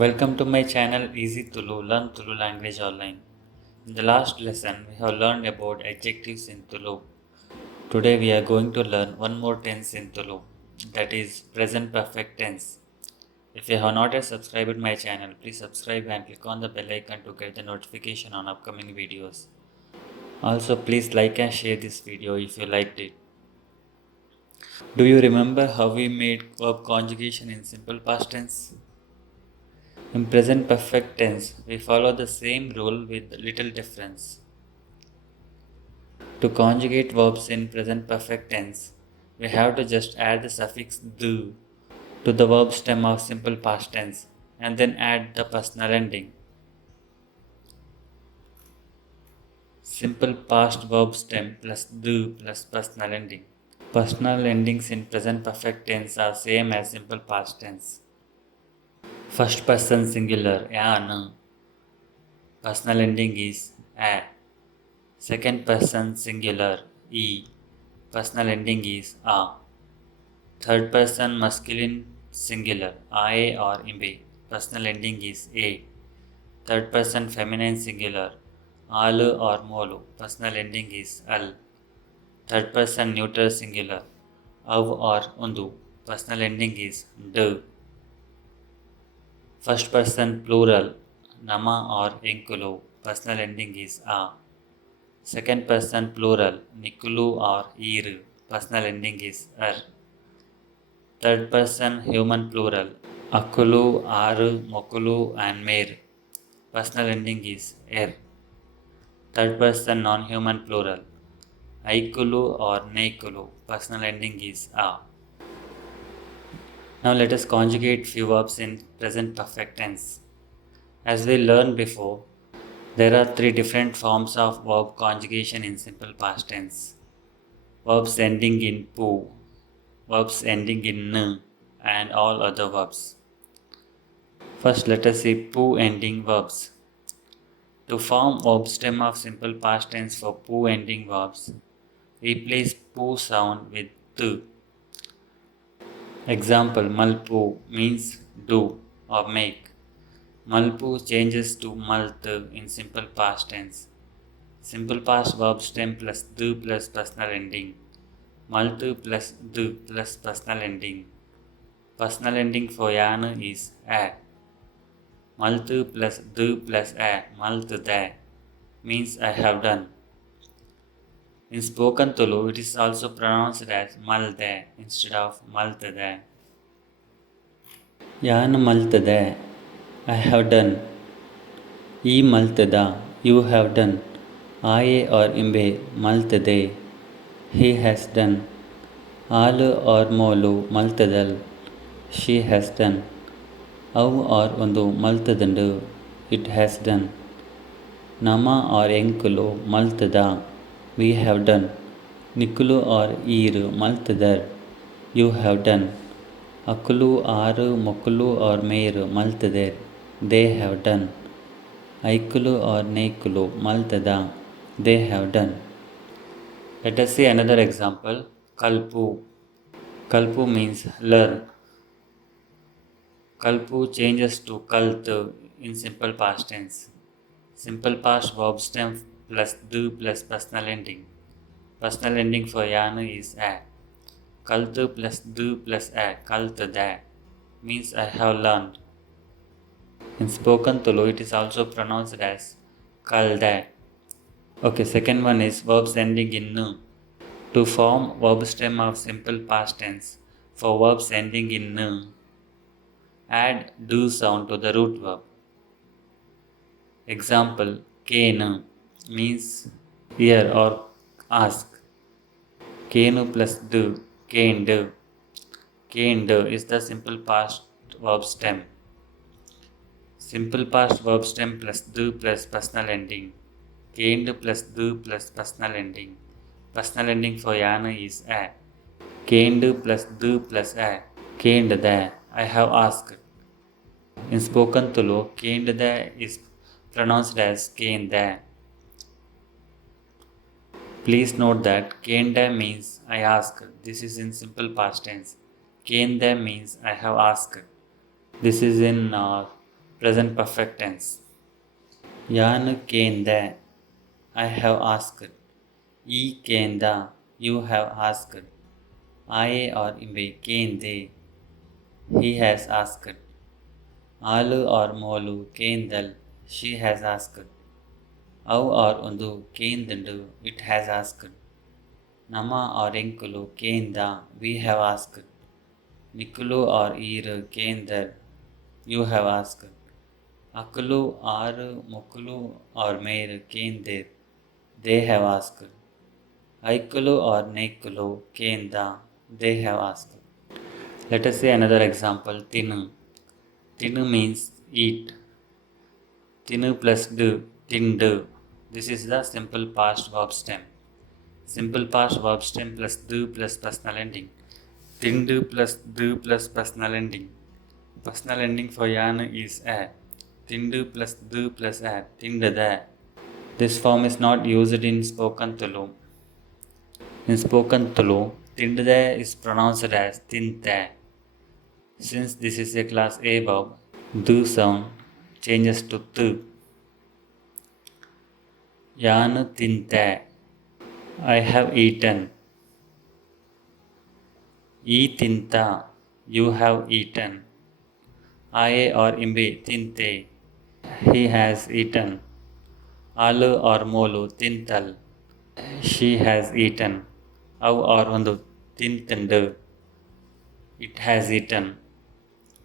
Welcome to my channel Easy Tulu, Learn Tulu language online. In the last lesson, we have learned about adjectives in Tulu. Today we are going to learn one more tense in Tulu, that is present perfect tense. If you have not yet subscribed my channel, please subscribe and click on the bell icon to get the notification on upcoming videos. Also, please like and share this video if you liked it. Do you remember how we made verb conjugation in simple past tense? In present perfect tense, we follow the same rule with little difference. To conjugate verbs in present perfect tense, we have to just add the suffix do to the verb stem of simple past tense and then add the personal ending. Simple past verb stem plus do plus personal ending. Personal endings in present perfect tense are same as simple past tense. First person singular, yan. Personal ending is a. Second person singular, e. Personal ending is a. Third person masculine singular, I or imbe. Personal ending is a. Third person feminine singular, alu or molu. Personal ending is al. Third person neutral singular, av or undu. Personal ending is d. First person plural, nama or inkulu. Personal ending is a. Second person plural, nikulu or iru. Personal ending is ar. Third person human plural, akulu, aru, mokulu and mer. Personal ending is er. Third person non-human plural, aikulu or neikulu. Personal ending is a. Now let us conjugate few verbs in present perfect tense. As we learned before, there are three different forms of verb conjugation in simple past tense. Verbs ending in pu, verbs ending in n, and all other verbs. First, let us see pu ending verbs. To form verb stem of simple past tense for pu ending verbs, replace pu sound with tu. Example, malpu means do or make. Malpu changes to malt in simple past tense. Simple past verb stem plus du plus personal ending. Maltu plus du plus personal ending. Personal ending for yana is a. Maltu plus du plus a, maltu da, means I have done. In spoken Tulu, it is also pronounced as malda instead of maltada. Yana maltada, I have done. E maltada, you have done. Aye or imbe maltade, he has done. Alu or molu maltadal, she has done. Av or undu maltadandu, it has done. Nama or enkulu maltada, we have done. Nikulu or iru maltadar, you have done. Akulu, aru, mokulu or meiru maltader, they have done. Aikulu or neikulu maltada, they have done. Let us see another example. Kalpu. Kalpu means learn. Kalpu changes to kalt in simple past tense. Simple past verb stem plus du plus personal ending. Personal ending for yana is a. Kaltu plus du plus a, kaltu da, means I have learned. In spoken Tulu, it is also pronounced as kalda. Okay, second one is verbs ending in nu. To form verb stem of simple past tense for verbs ending in nu, add do sound to the root verb. Example, kenu means hear or ask. Kenu plus do, kendu. Kendu is the simple past verb stem. Simple past verb stem plus do plus personal ending. Kendu plus do plus personal ending. Personal ending for yana is a. Kendu plus do plus a. Kendada, I have asked. In spoken Tulu, kendada is pronounced as kenda. Please note that kenda means I ask. This is in simple past tense. Kenda means I have asked. This is in Present perfect tense. Yanu kenda, I have asked. E kenda, you have asked. Aye or imbe kende, he has asked. Alu or molu kendal, she has asked. Au or undu kendandu, it has asked. Nama or enkulu kenda, we have asked. Nikulu or iru kendar, you have asked. Akulu aru mukulu or meir kendir, they have asked. Aikulu or nekulu kenda, they have asked. Let us say another example. Tinu. Tinu means eat. Tinu plus du, tindu. This is the simple past verb stem. Simple past verb stem plus du plus personal ending. Tindu plus du plus personal ending. Personal ending for yana is a. Tindu plus du plus a. Tindada. This form is not used in spoken Tulu. In spoken Tulu, tindada is pronounced as tinte. Since this is a class A verb, du sound changes to tu. Yanu tinte, I have eaten. E tinta, you have eaten. Aye or imbe tinte, he has eaten. Alu or molu tintal, she has eaten. Au or undu tintandu, it has eaten.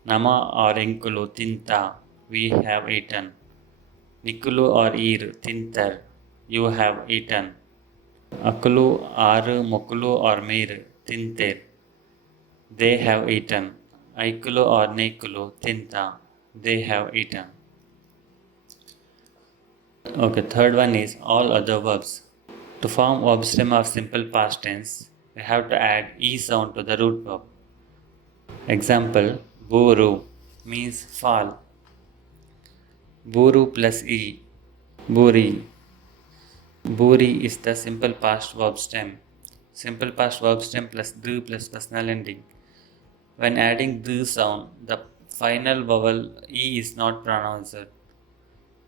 Nama or enkulu tinta, we have eaten. Nikulu or ir tintar, you have eaten. Akulu aru mukulu or meir tinter, they have eaten. Aikulu or nekulu tinta, they have eaten. Okay, third one is all other verbs. To form verb stem of simple past tense, we have to add e sound to the root verb. Example, buru means fall. Buru plus e, buri. Buri is the simple past verb stem. Simple past verb stem plus du plus personal ending. When adding du sound, the final vowel e is not pronounced.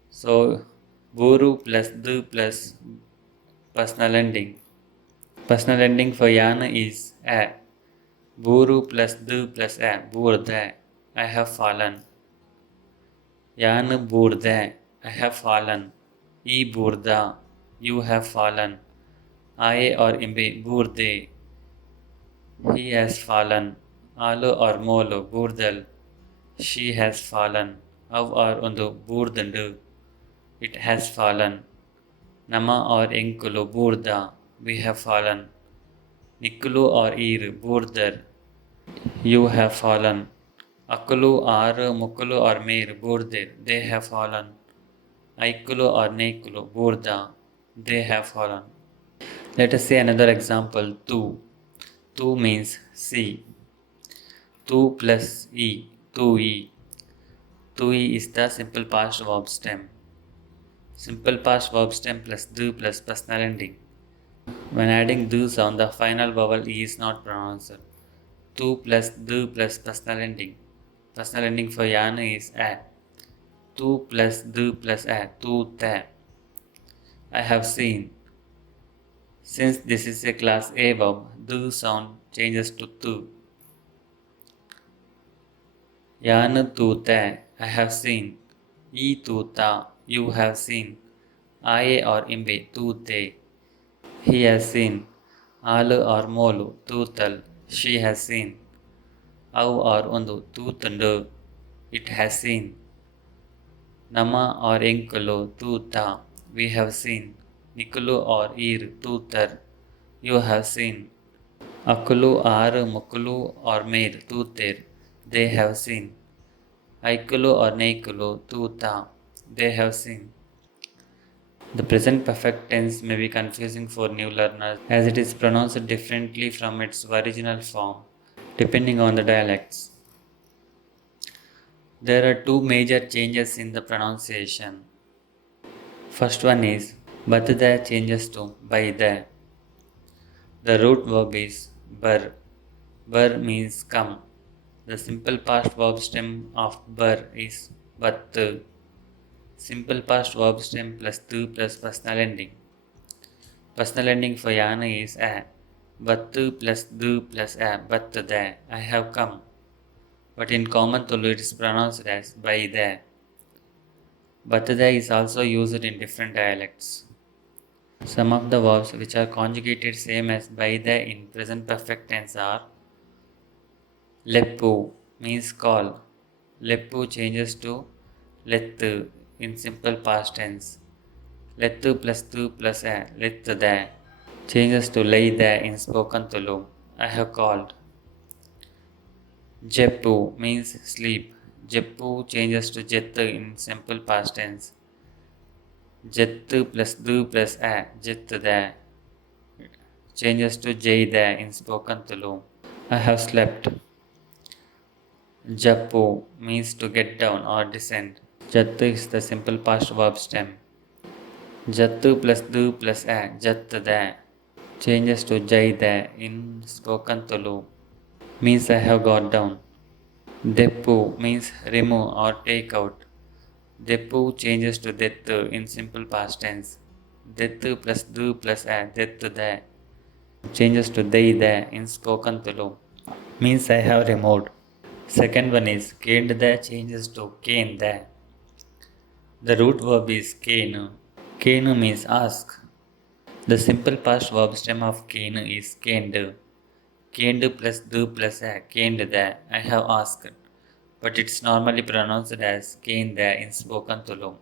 So, buru plus du plus personal ending. Personal ending for yana is a. Buru plus du plus a, burda, I have fallen. Yana burda, I have fallen. E burda, you have fallen. Aye or imbe burde, he has fallen. Alu or molo burdal, she has fallen. Av or undu burdandu, it has fallen. Nama or enkulu burda, we have fallen. Nikulu or ir burdar, you have fallen. Akulu aru mukulu or meir burdir, they have fallen. Aikulu or nekulu burda, they have fallen. Let us say another example. Tu. Tu means see. Tu plus e, tu e. Tu e is the simple past verb stem. Simple past verb stem plus du plus personal ending. When adding du sound, the final vowel e is not pronounced. Tu plus du plus personal ending. Personal ending for yana is a. Tu plus du plus a, tu ta. I have seen. Since this is a class A verb, du sound changes to tu. Yanu tu ta, I have seen. E tu ta, you have seen. Aye or imbe tu te, he has seen. Alu or molu tu tal, she has seen. Au or undu tu tandu, it has seen. Nama or enkulu tu ta, we have seen. Nikulu or ir tu tar, you have seen. Akulu aru mukulu or meir tu ter, they have seen. Aikulu or nekulu tu ta, they have seen. The present perfect tense may be confusing for new learners as it is pronounced differently from its original form depending on the dialects. There are two major changes in the pronunciation. First one is Batda changes to Baida. The root verb is bar. Bar means come. The simple past verb stem of bar is vattu. Simple past verb stem plus tu plus personal ending. Personal ending for yana is a. Vattu plus du plus a. Vattade. I have come. But in common Tulu it is pronounced as by the. Vattade is also used in different dialects. Some of the verbs which are conjugated same as by the in present perfect tense are leppu means call. Leppu changes to lettu in simple past tense. Lettu plus tu plus a lettu the changes to lay there in spoken Tulu. I have called. Jeppu means sleep. Jeppu changes to jettu in simple past tense. Jettu plus du plus a jettu there changes to jai there in spoken Tulu. I have slept. Jappu means to get down or descend. Jattu is the simple past verb stem. Jattu plus du plus a jattu there changes to jai there in spoken Tulu. Means I have got down. Deppu means remove or take out. Deppu changes to dettu in simple past tense. Dettu plus du plus a dettu there changes to dei there in spoken Tulu. Means I have removed. Second one is caned there changes to cane there. The root verb is cane. Cane means ask. The simple past verb stem of cane is caned. Caned plus du plus a caned there. I have asked. But it's normally pronounced as cane there in spoken Tulu.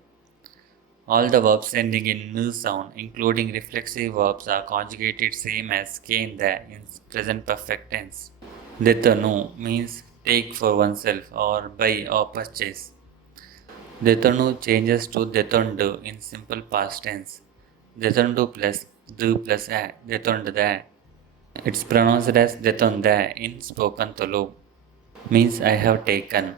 All the verbs ending in nu sound, including reflexive verbs, are conjugated same as cane there in present perfect tense. Detanu means take for oneself or buy or purchase. Detanu changes to detondu in simple past tense. Detondu plus du plus a, detondada. It's pronounced as detonda in spoken Tulu. Means I have taken.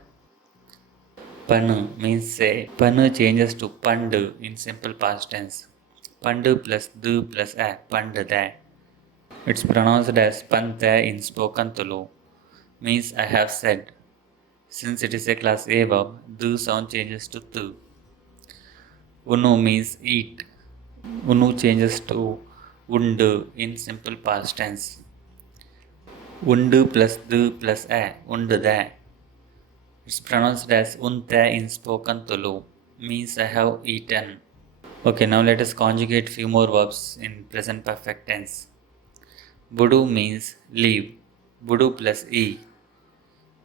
Panu means say. Panu changes to pandu in simple past tense. Pandu plus du plus a, pandada. It's pronounced as panta in spoken Tulu. Means I have said. Since it is a class A verb, du sound changes to tu. Unu means eat. Unu changes to undu in simple past tense. Undu plus du plus a, undu da. It's pronounced as unta in spoken Tulu. Means I have eaten. Okay, now let us conjugate few more verbs in present perfect tense. Budu means leave. Budu plus e.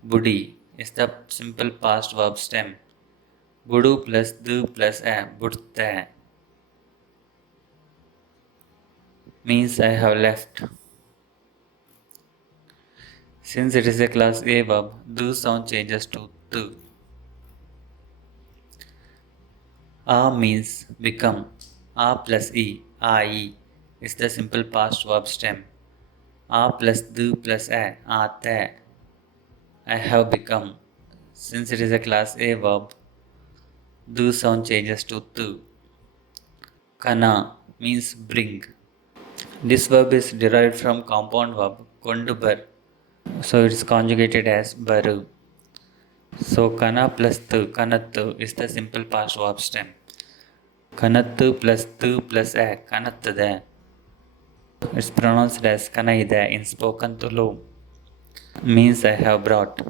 Budi is the simple past verb stem. Budu plus du plus a, budta. Means I have left. Since it is a class A verb, du sound changes to tu. A means become. A plus e, ai, is the simple past verb stem. A plus du plus a, ate. I have become. Since it is a class A verb, du sound changes to tu. Kana means bring. This verb is derived from compound verb kondubar. So it is conjugated as baru. So kana plus tu, kanattu is the simple past verb stem. Kanattu plus tu plus a, kanattade. It's pronounced as kanaida in spoken Tulu. Means I have brought.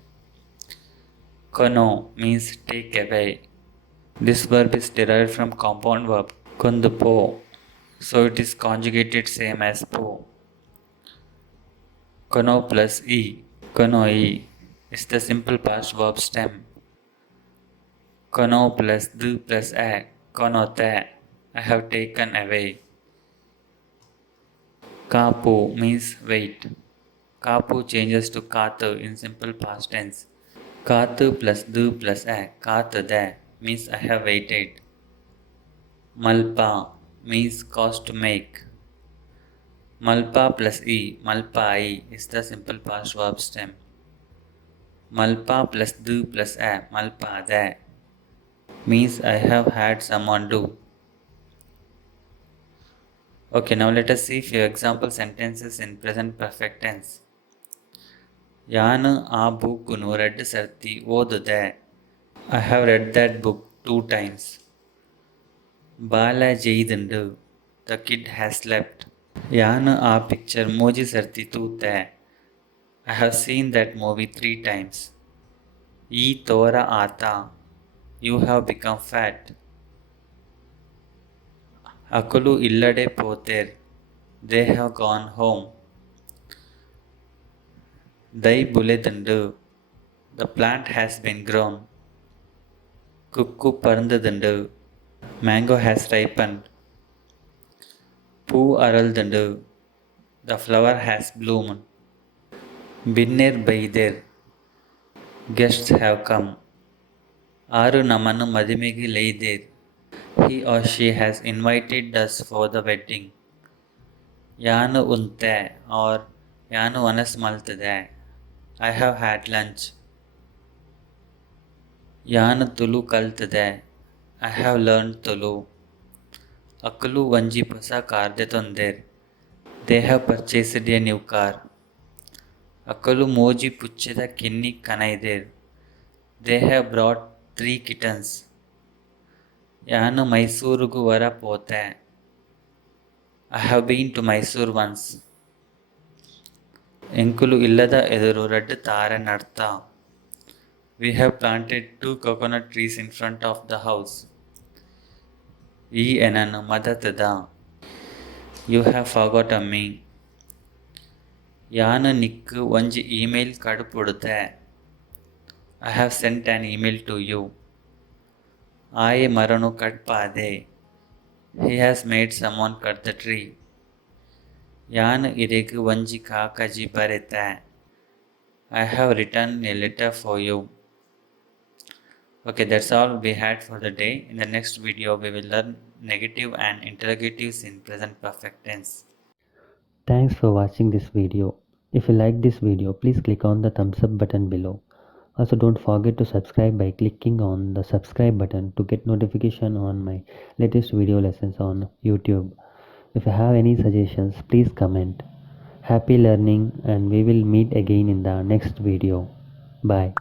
Kono means take away. This verb is derived from compound verb kondupo. So it is conjugated same as po. Kono plus e. Kono e is the simple past verb stem. Kono plus du plus a. Konote. I have taken away. Kapu means wait. Kapu changes to katu in simple past tense. Katu plus du plus a. Katade means I have waited. Malpa means cost to make. Malpa plus e. Malpai is the simple past verb stem. Malpa plus du plus a. Malpade means I have had someone do. Okay, now let us see few example sentences in present perfect tense. ಯಾನು ಆ ಬುಕ್ಕನ್ನು red ಸರ್ತಿ ಓದಿದೆ. I have read that book 2 times. Bala Jaidandu. The kid has slept. Yana a picture Moji Sartitu te. I have seen that movie 3 times. E Tora Ata. You have become fat. Akulu illade poter. They have gone home. Dai buledandu. The plant has been grown. Kukku parandadandu. Mango has ripened. Poo araldandu. The flower has bloomed. Binner baider. Guests have come. Aru namanu madimegi leider. He or she has invited us for the wedding. Yanu unte or Yanu anas maltade. I have had lunch. Yanu Tulu kaltade. I have learned Tulu. Akulu vanji pasa karde tonder. They have purchased a new car. Akalu moji pucheda kinni kanaider. They have brought 3 kittens. Yanu Mysurugu vara pote. I have been to Mysore once. Enkulu illada eduru reddu taranartha. We have planted 2 coconut trees in front of the house. E enanu madatada. You have forgotten me. Yana nikku onji email kadupudute. I have sent an email to you. Aye maranu kadpade. He has made someone cut the tree. Yana iregu onji kakaji barete. I have written a letter for you. Okay, that's all we had for the day. In the next video, we will learn negative and interrogatives in present perfect tense. Thanks for watching this video. If you like this video, please click on the thumbs up button below. Also, don't forget to subscribe by clicking on the subscribe button to get notification on my latest video lessons on YouTube. If you have any suggestions, please comment. Happy learning, and we will meet again in the next video. Bye.